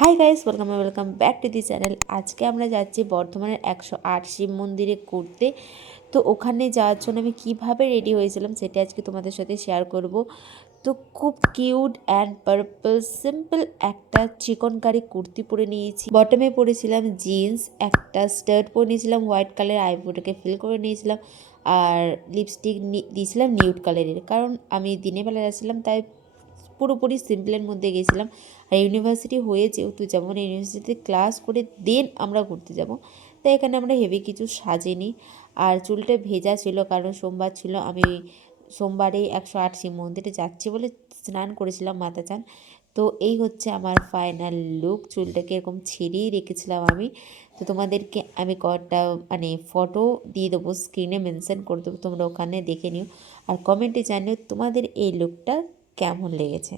Hi guys, welcome back to the channel. আজকে আমরা যাচ্ছি বর্ধমানের 108 শিব মন্দিরে ঘুরতে। তো ওখানে যাওয়ার জন্য আমি কীভাবে রেডি হয়েছিলাম সেটা আজকে তোমাদের সাথে শেয়ার করব। তো খুব কিউট অ্যান্ড পার্পল সিম্পল একটা চিকনকারি কুর্তি পরে নিয়েছি, বটমে পরেছিলাম জিন্স, একটা স্টার্ট পরে নিয়েছিলাম হোয়াইট কালার, আইব্রোটাকে ফিল করে নিয়েছিলাম, আর লিপস্টিক দিয়েছিলাম নিউড কালারের, কারণ আমি দিনের বেলা যাচ্ছিলাম তাই পুরোপুরি সিম্পলের মধ্যে গেছিলাম। আর ইউনিভার্সিটি হয়ে যেহেতু যেমন ইউনিভার্সিটিতে ক্লাস করে দেন আমরা ঘুরতে যাব, তাই এখানে আমরা হেভি কিছু সাজিনি। আর চুলটা ভেজা ছিল কারণ সোমবার ছিল, আমি সোমবারে 108 শিব মন্দিরে যাচ্ছি বলে স্নান করেছিলাম, মাথা চান। তো এই হচ্ছে আমার ফাইনাল লুক। চুলটাকে এরকম ছেড়েই রেখেছিলাম আমি। তো তোমাদেরকে আমি কয়েকটা ফটো দিয়ে দেবো, স্ক্রিনে মেনশন করে দেবো, তোমরা ওখানে দেখে নিও আর কমেন্টে জানিও তোমাদের এই লুকটা কেমন লেগেছে।